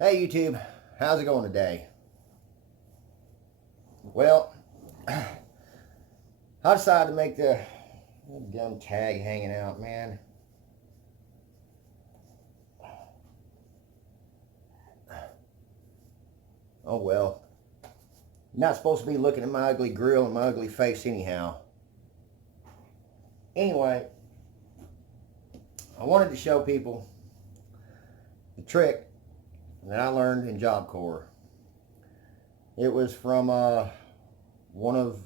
Hey YouTube, how's it going today? Well, I decided to make the dumb tag hanging out, man. Oh well. You're not supposed to be looking at my ugly grill and my ugly face anyhow. Anyway, I wanted to show people the trick that I learned in Job Corps. It was from one of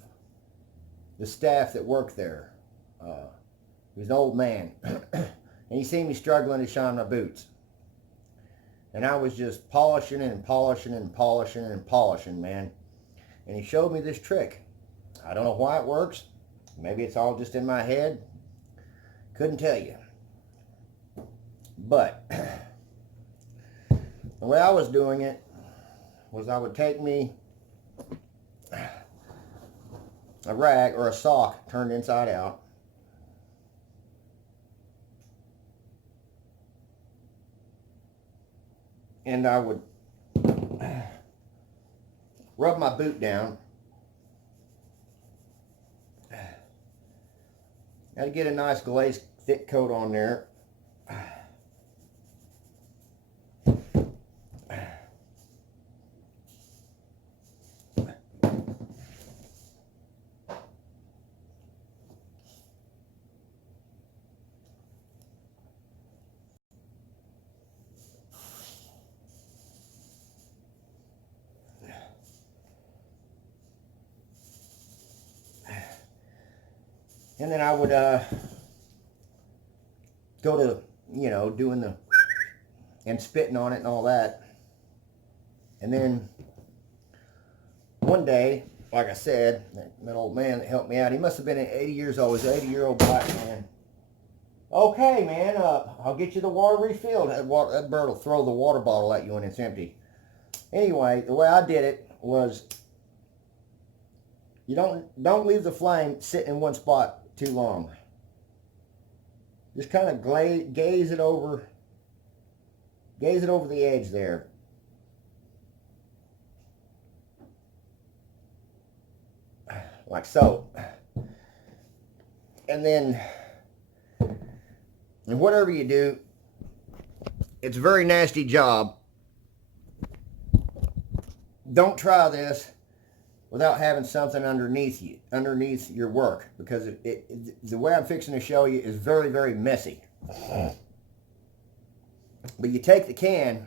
the staff that worked there. He was an old man, and he seen me struggling to shine my boots. And I was just polishing and polishing and polishing and polishing, man. And he showed me this trick. I don't know why it works. Maybe it's all just in my head. Couldn't tell you. But the way I was doing it was I would take me a rag or a sock turned inside out, and I would rub my boot down. Got to get a nice glazed thick coat on there. And then I would go to, doing the and spitting on it and all that. And then one day, like I said, that old man that helped me out, he must have been 80 years old. He was an 80-year-old black man. Okay, man, I'll get you the water refilled. That bird will throw the water bottle at you when it's empty. Anyway, the way I did it was, you don't leave the flame sitting in one spot too long. Just kind of gaze it over the edge there. Like so. And then, and whatever you do, it's a very nasty job. Don't try this without having something underneath your work, because the way I'm fixing to show you is very, very messy. But you take the can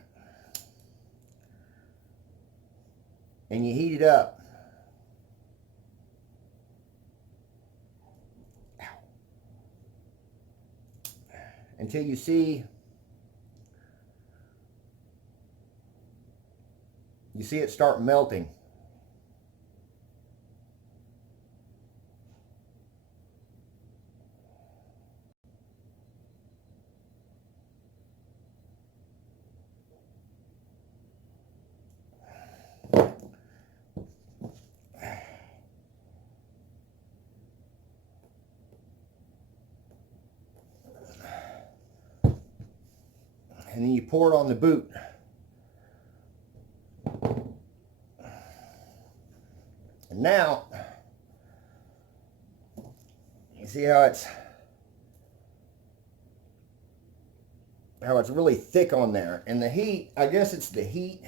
and you heat it up. Until you see it start melting. And then you pour it on the boot. And now, you see how it's really thick on there. And the heat, I guess it's the heat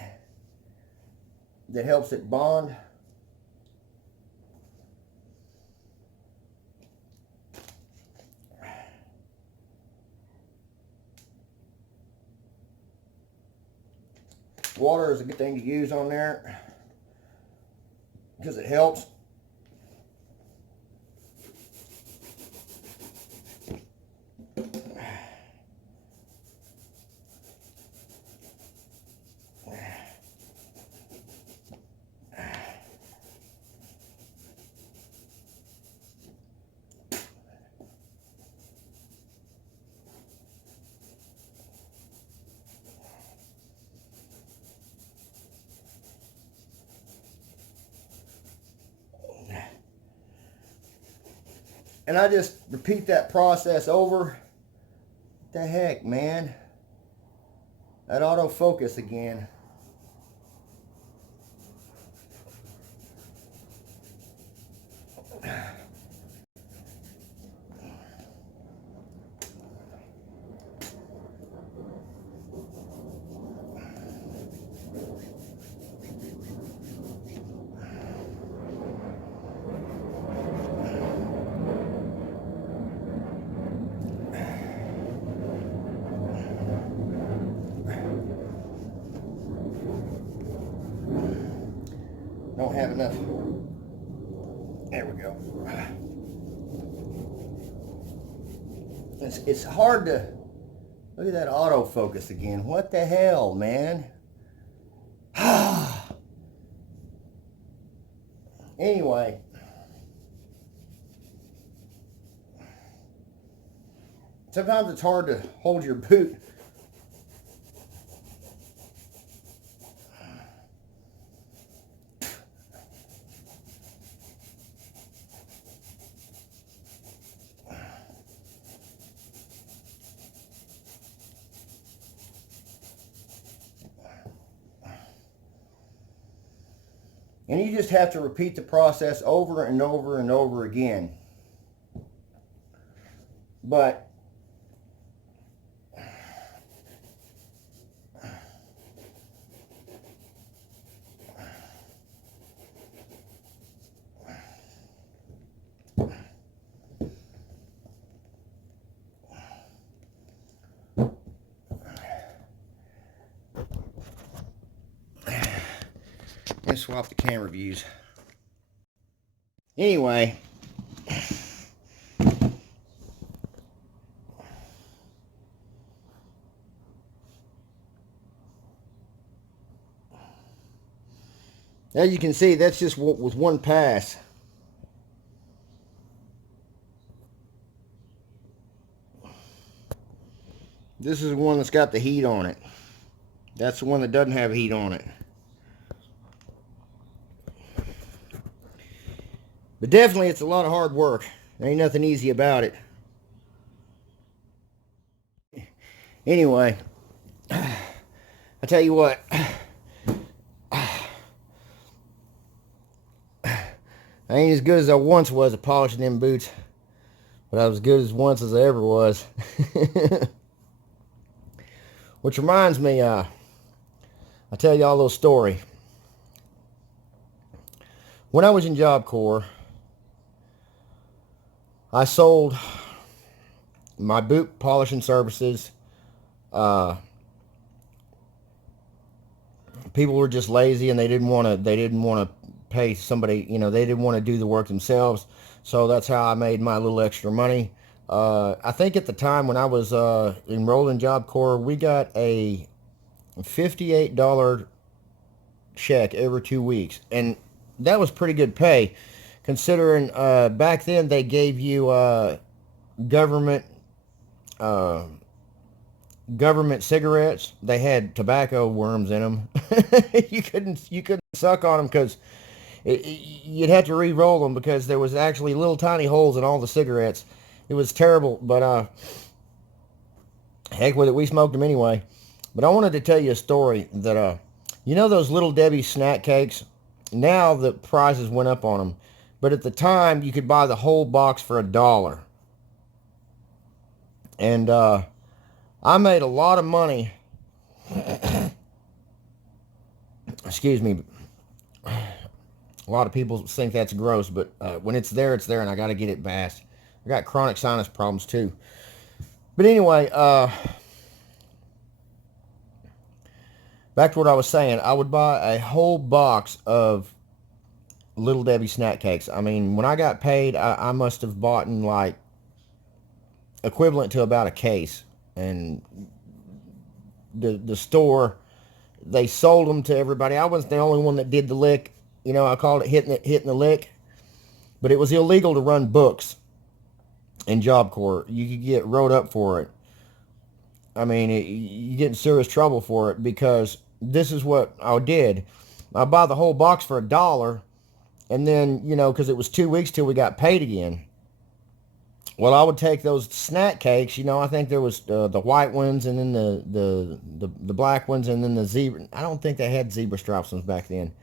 that helps it bond. Water is a good thing to use on there because it helps. And I just repeat that process over. What the heck, man? That autofocus again. Don't have enough. There we go. It's hard to look at that autofocus again. What the hell, man? Anyway, sometimes it's hard to hold your boot. And you just have to repeat the process over and over and over again. But let's swap the camera views. Anyway, as you can see, that's just with one pass. This is the one that's got the heat on it. That's the one that doesn't have heat on it. But definitely it's a lot of hard work. There ain't nothing easy about it. Anyway, I tell you what. I ain't as good as I once was at polishing them boots. But I was as good as once as I ever was. Which reminds me, I'll tell y'all a little story. When I was in Job Corps, I sold my boot polishing services. People were just lazy and they didn't want to pay somebody, they didn't want to do the work themselves. So that's how I made my little extra money. I think at the time when I was enrolled in Job Corps, we got a $58 check every 2 weeks. And that was pretty good pay, considering back then they gave you government cigarettes. They had tobacco worms in them. you couldn't suck on them because you'd have to re-roll them because there was actually little tiny holes in all the cigarettes. It was terrible, but heck with it, we smoked them anyway. But I wanted to tell you a story that those Little Debbie snack cakes. Now the prices went up on them, but at the time you could buy the whole box for $1. And I made a lot of money. Excuse me. A lot of people think that's gross, but when it's there, and I got to get it fast. I got chronic sinus problems too. But anyway, back to what I was saying. I would buy a whole box of Little Debbie snack cakes. I mean, when I got paid, I must have bought in like equivalent to about a case. And the store, they sold them to everybody. I wasn't the only one that did the lick. I called it hitting the lick. But it was illegal to run books in Job Corps. You could get wrote up for it. I mean, you get in serious trouble for it, because this is what I did. I buy the whole box for $1, and then, because it was 2 weeks till we got paid again. Well, I would take those snack cakes, I think there was the white ones, and then the black ones, and then the zebra. I don't think they had zebra stripes ones back then.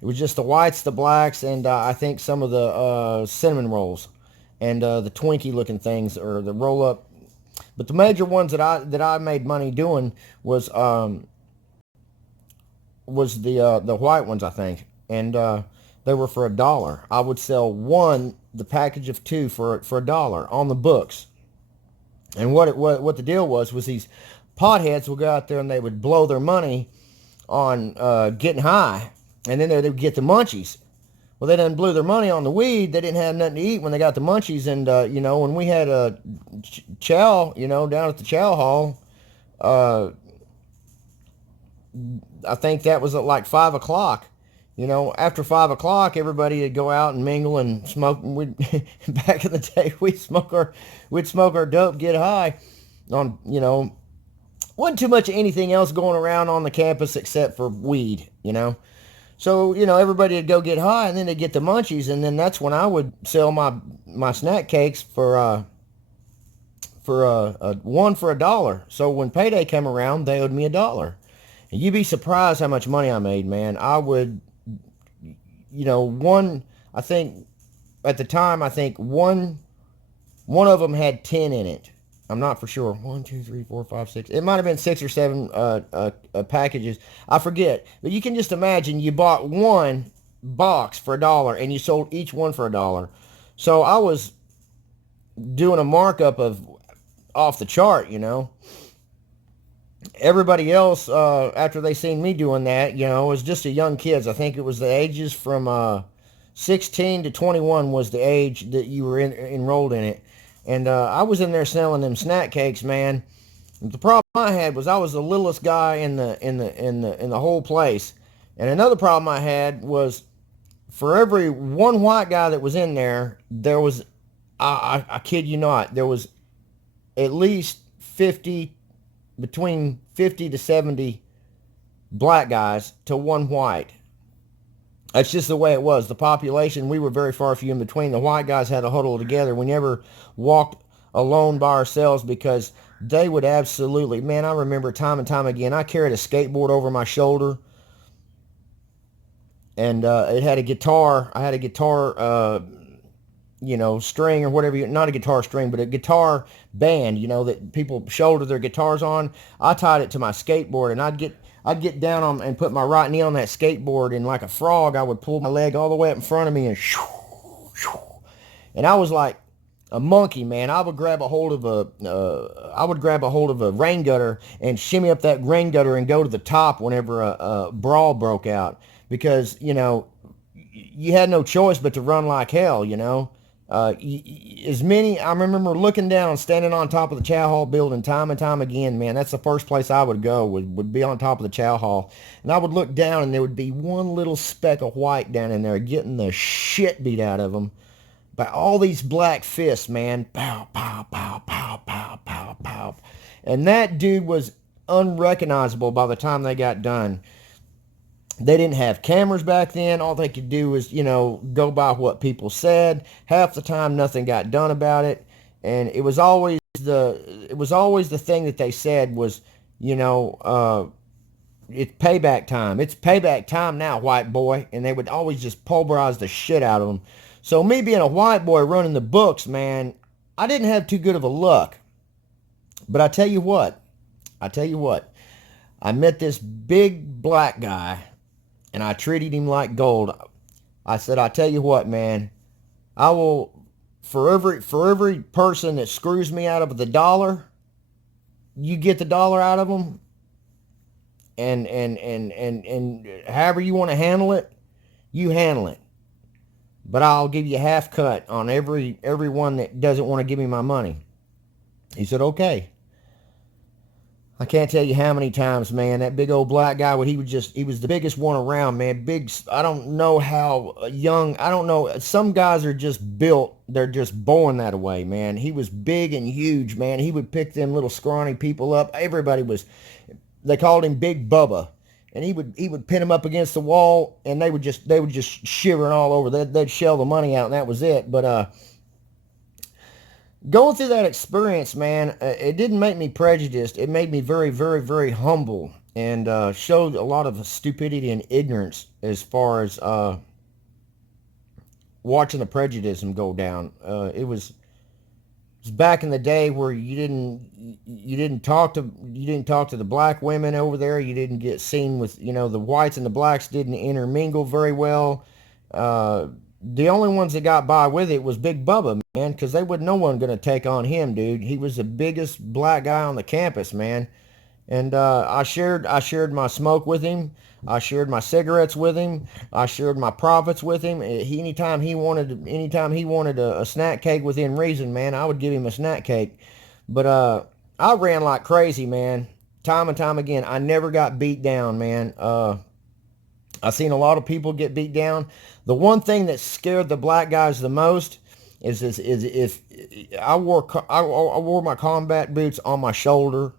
It was just the whites, the blacks, and I think some of the cinnamon rolls, and the Twinkie looking things, or the roll up. But the major ones that I made money doing was the white ones, I think, and they were for $1. I would sell the package of 2 for $1 on the books. And what the deal was these potheads would go out there and they would blow their money on getting high, And then they would get the munchies. Well, they done blew their money on the weed. They didn't have nothing to eat when they got the munchies. And, when we had a chow, down at the chow hall, uh, I think that was at like 5 o'clock. After 5 o'clock, everybody would go out and mingle and smoke. Back in the day, we'd smoke our dope, get high on, wasn't too much of anything else going around on the campus except for weed. So, everybody would go get high, and then they'd get the munchies, and then that's when I would sell my snack cakes for one for $1. So when payday came around, they owed me $1. And you'd be surprised how much money I made, man. I would, I think, at the time, one of them had 10 in it. I'm not for sure. 1, 2, 3, 4, 5, 6. It might have been 6 or 7 packages. I forget. But you can just imagine you bought one box for $1 and you sold each one for $1. So I was doing a markup of off the chart, Everybody else, after they seen me doing that, was just the young kids. I think it was the ages from 16 to 21 was the age that you were enrolled in it. And I was in there selling them snack cakes, man. The problem I had was I was the littlest guy in the whole place. And another problem I had was for every one white guy that was in there, there was, I kid you not, there was at least between 50 to 70 black guys to one white. That's just the way it was. The population, we were very far few in between. The white guys had to huddle together. We never walked alone by ourselves because they would absolutely, man, I remember time and time again, I carried a skateboard over my shoulder, and it had a guitar. I had a guitar, string or whatever, not a guitar string, but a guitar band, that people shoulder their guitars on. I tied it to my skateboard, and I'd get down on and put my right knee on that skateboard, and like a frog, I would pull my leg all the way up in front of me, and I was like a monkey, man. I would grab a hold of a rain gutter and shimmy up that rain gutter and go to the top whenever a brawl broke out, because you had no choice but to run like hell. I remember looking down, standing on top of the chow hall building time and time again, man. That's the first place I would go, would be on top of the chow hall. And I would look down, and there would be one little speck of white down in there getting the shit beat out of them by all these black fists, man. Pow, pow, pow, pow, pow, pow, pow. And that dude was unrecognizable by the time they got done. They didn't have cameras back then. All they could do was, go by what people said. Half the time, nothing got done about it. And it was always the thing that they said was, it's payback time. It's payback time now, white boy. And they would always just pulverize the shit out of them. So me being a white boy running the books, man, I didn't have too good of a luck. But I tell you what, I met this big black guy, and I treated him like gold. I said, I tell you what, man, I will, for every person that screws me out of $1, you get the $1 out of them, and however you want to handle it, you handle it. But I'll give you half cut on everyone that doesn't want to give me my money. He said, okay. I can't tell you how many times, man, that big old black guy, he was the biggest one around, man. Big, I don't know how young, I don't know. Some guys are just built, they're just born that way, man. He was big and huge, man. He would pick them little scrawny people up. They called him Big Bubba. And he would pin them up against the wall, and they would just shivering all over. They'd shell the money out, and that was it. But going through that experience, man, it didn't make me prejudiced. It made me very, very, very humble, and showed a lot of stupidity and ignorance as far as watching the prejudice go down. It was back in the day where you didn't talk to the black women over there. You didn't get seen with, the whites and the blacks didn't intermingle very well. The only ones that got by with it was Big Bubba, man, because no one going to take on him, dude. He was the biggest black guy on the campus, man. And I shared my smoke with him. I shared my cigarettes with him. I shared my profits with him. Anytime he wanted a snack cake within reason, man, I would give him a snack cake. But I ran like crazy, man. Time and time again, I never got beat down, man. I seen a lot of people get beat down. The one thing that scared the black guys the most is if I wore my combat boots on my shoulder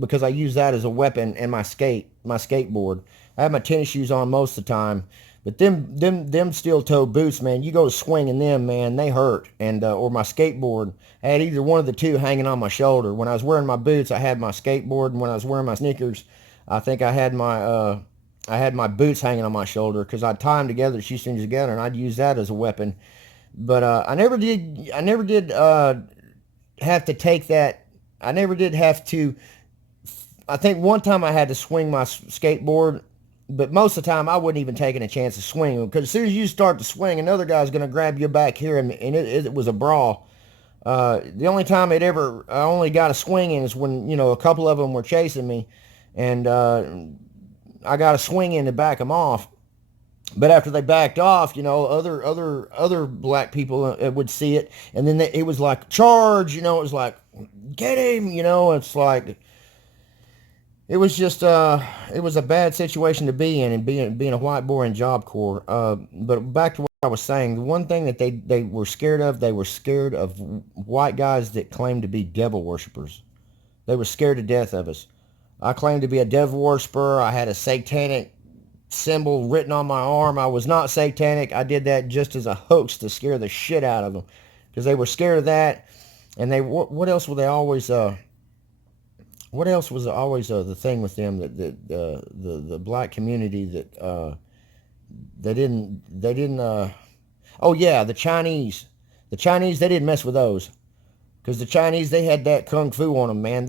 because I use that as a weapon in my skateboard. I have my tennis shoes on most of the time, but them steel toe boots, man, you go to swinging them, man, they hurt. And or my skateboard, I had either one of the two hanging on my shoulder. When I was wearing my boots, I had my skateboard, and when I was wearing my sneakers, I think I had my boots hanging on my shoulder because I'd tie them together, shoestring together, and I'd use that as a weapon. But I never did have to take that. I never did have to. I think one time I had to swing my skateboard, but most of the time I wasn't even taking a chance to swing because as soon as you start to swing, another guy's going to grab you back here, and it was a brawl. The only time I only got a swing in is when a couple of them were chasing me, and I got a swing in to back them off. But after they backed off, other black people would see it, and then it was like charge. It was like get him. It's like it was a bad situation to be in, and being a white boy in Job Corps. But back to what I was saying, the one thing that they were scared of, they were scared of white guys that claimed to be devil worshippers. They were scared to death of us. I claimed to be a devil worshiper. I had a satanic symbol written on my arm. I was not satanic. I did that just as a hoax to scare the shit out of them because they were scared of that. And what else were they always? What else was always the thing with them that the black community that they didn't. Oh yeah, the Chinese. The Chinese, they didn't mess with those because the Chinese, they had that kung fu on them, man.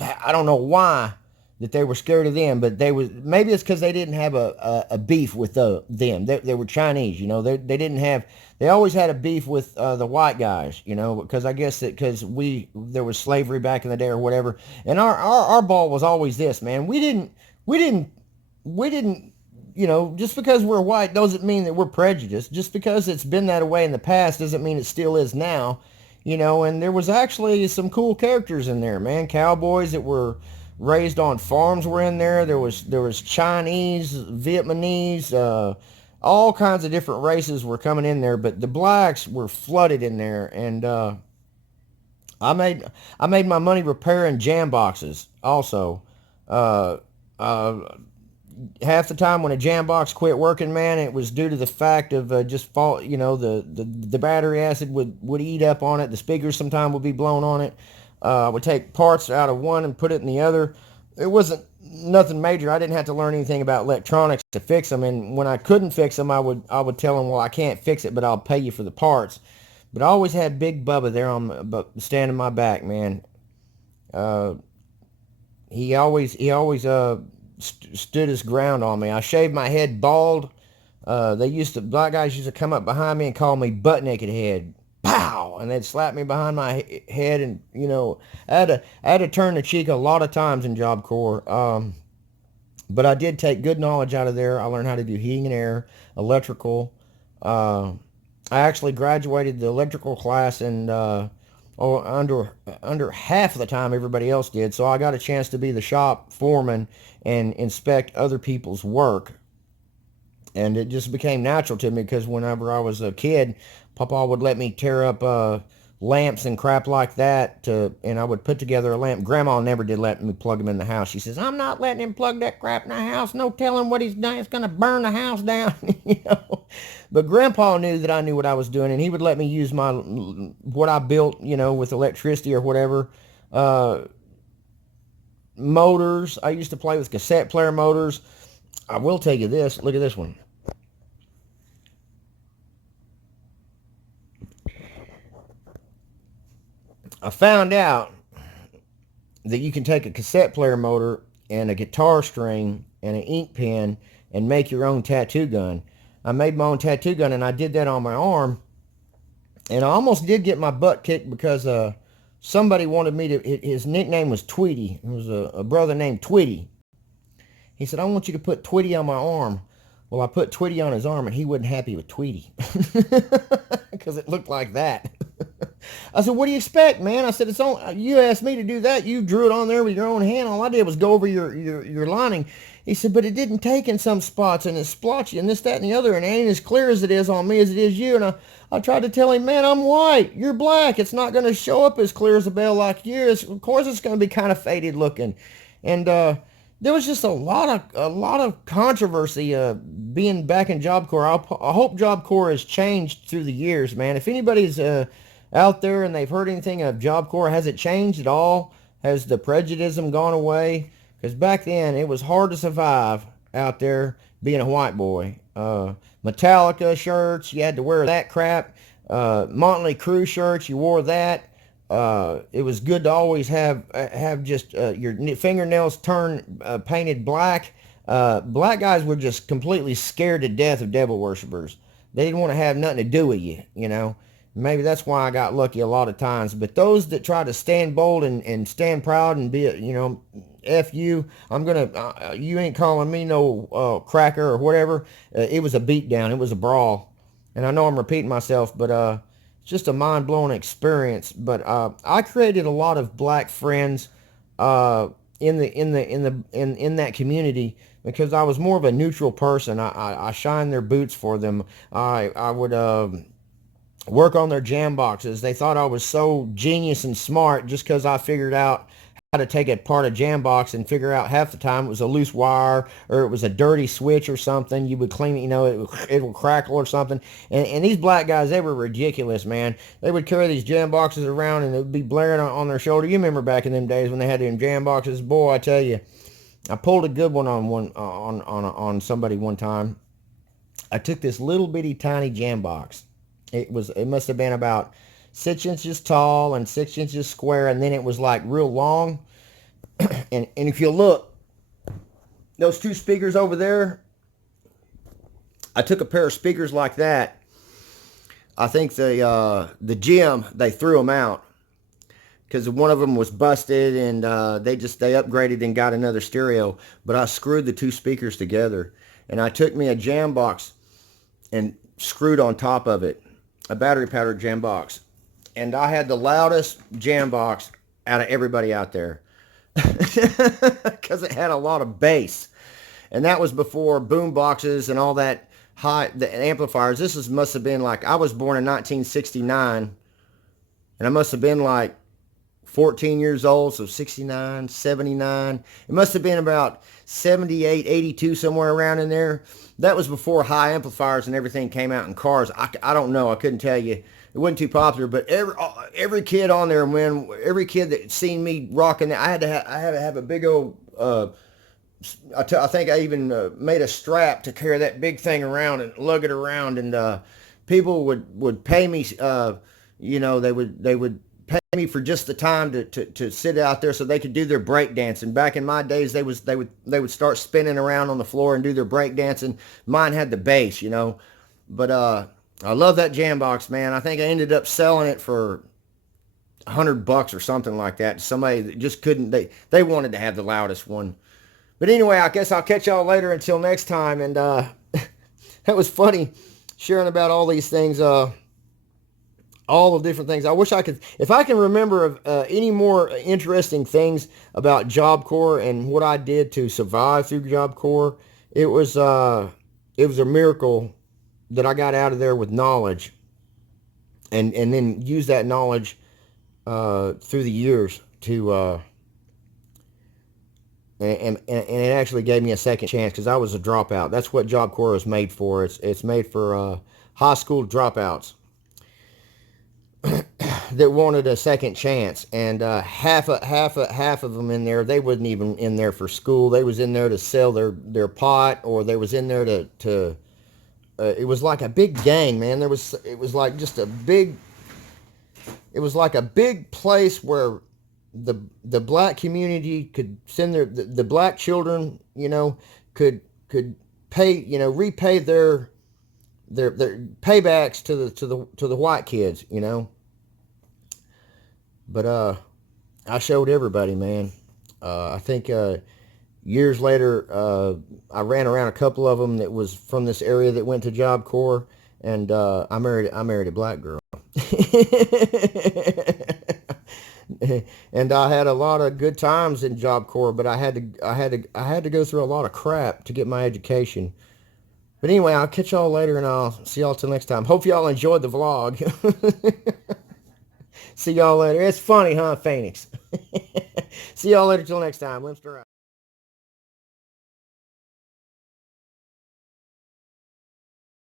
I don't know why that they were scared of them, but maybe it's because they didn't have a beef with them. They were Chinese, They didn't have. They always had a beef with the white guys, because I guess because there was slavery back in the day or whatever. And our ball was always this, man. We didn't. Just because we're white doesn't mean that we're prejudiced. Just because it's been that way in the past doesn't mean it still is now. And there was actually some cool characters in there, man. Cowboys that were raised on farms were in there. There was Chinese, Vietnamese, all kinds of different races were coming in there, but the blacks were flooded in there. And I made my money repairing jam boxes also. Half the time when a jam box quit working, man, it was due to the fact of just fault. The battery acid would eat up on it. The speakers sometimes would be blown on it. I would take parts out of one and put it in the other. It wasn't nothing major. I didn't have to learn anything about electronics to fix them. And when I couldn't fix them, I would tell them, well, I can't fix it, but I'll pay you for the parts. But I always had Big Bubba there standing my back, man. He always stood his ground on me. I shaved my head bald. Black guys used to come up behind me and call me butt naked head. Pow! And they'd slap me behind my head, and I had to turn the cheek a lot of times in Job Corps. But I did take good knowledge out of there. I learned how to do heating and air, electrical. I actually graduated the electrical class and under half of the time everybody else did. So I got a chance to be the shop foreman and inspect other people's work. And it just became natural to me because whenever I was a kid, Papa would let me tear up lamps and crap like that, and I would put together a lamp. Grandma never did let me plug them in the house. She says, I'm not letting him plug that crap in the house. No telling what he's done. It's going to burn the house down. But Grandpa knew that I knew what I was doing, and he would let me use what I built, with electricity or whatever. Motors. I used to play with cassette player motors. I will tell you this. Look at this one. I found out that you can take a cassette player motor and a guitar string and an ink pen and make your own tattoo gun. I made my own tattoo gun, and I did that on my arm. And I almost did get my butt kicked because somebody wanted me to, his nickname was Tweety. It was a brother named Tweety. He said, I want you to put Tweety on my arm. Well, I put Tweety on his arm, and he wasn't happy with Tweety because it looked like that. I said, what do you expect, man? I said, it's on. You asked me to do that. You drew it on there with your own hand. All I did was go over your lining. He said, but it didn't take in some spots, and it's splotchy, and this, that, and the other, and it ain't as clear as it is on me as it is you. And I tried to tell him, man, I'm white. You're black. It's not going to show up as clear as a bell like you. Of course, it's going to be kind of faded looking. And there was just a lot of controversy being back in Job Corps. I hope Job Corps has changed through the years, man. If anybody's out there and they've heard anything of Job Corps, has it changed at all? Has the prejudice gone away? Because back then it was hard to survive out there being a white boy. Metallica shirts, you had to wear that crap. Motley Crue shirts, you wore that. It was good to always have just your fingernails painted black. Black guys were just completely scared to death of devil worshippers. They didn't want to have nothing to do with you, you know. Maybe that's why I got lucky a lot of times. But those that try to stand bold and stand proud and be, you know, F you, I'm going to, you ain't calling me no cracker or whatever. It was a beatdown. It was a brawl. And I know I'm repeating myself, but it's just a mind-blowing experience. But I created a lot of black friends in that community because I was more of a neutral person. I shined their boots for them. I would work on their jam boxes. They thought I was so genius and smart just because I figured out how to take apart a jam box and figure out half the time it was a loose wire or it was a dirty switch or something. You would clean it, you know, it would crackle or something. And these black guys, they were ridiculous, man. They would carry these jam boxes around and it would be blaring on their shoulder. You remember back in them days when they had them jam boxes? Boy, I tell you, I pulled a good one on somebody one time. I took this little bitty tiny jam box. It must have been about 6 inches tall and 6 inches square, and then it was like real long. and if you look, those two speakers over there, I took a pair of speakers like that. I think the gym, they threw them out because one of them was busted, and they upgraded and got another stereo. But I screwed the two speakers together, and I took me a jam box and screwed on top of it a battery powered jam box, and I had the loudest jam box out of everybody out there because it had a lot of bass, and that was before boom boxes and all that the amplifiers. Must have been like, I was born in 1969, and I must have been like 14 years old, so 69, 79. It must have been about 78, 82, somewhere around in there. That was before high amplifiers and everything came out in cars. I don't know. I couldn't tell you. It wasn't too popular, but every kid on there, every kid that seen me rocking that, I had to have a big old, I think I even made a strap to carry that big thing around and lug it around, and people would pay me, you know, they would pay me for just the time to sit out there so they could do their break dancing. Back in my days, they would start spinning around on the floor and do their break dancing. Mine had the bass, you know. But I love that jam box, man. I think I ended up selling it for $100 or something like that. Somebody that just couldn't, they wanted to have the loudest one. But anyway, I guess I'll catch y'all later until next time. And that was funny sharing about all these things, all the different things. I wish I could, if I can remember any more interesting things about Job Corps and what I did to survive through Job Corps. It was a miracle that I got out of there with knowledge, and then use that knowledge through the years to and it actually gave me a second chance because I was a dropout. That's what Job Corps is made for. It's made for high school dropouts that wanted a second chance, and half of them in there, they wasn't even in there for school. They was in there to sell their pot, or they was in there to it was like a big gang, man. It was like just a big, it was like a big place where the black community could send the black children, you know, could pay, you know, repay their paybacks to the white kids, you know. But I showed everybody, man. I think years later, I ran around a couple of them that was from this area that went to Job Corps, and I married a black girl. And I had a lot of good times in Job Corps, but I had to go through a lot of crap to get my education. But anyway, I'll catch y'all later, and I'll see y'all till next time. Hope y'all enjoyed the vlog. See y'all later. It's funny, huh, Phoenix? See y'all later till next time. Limster out.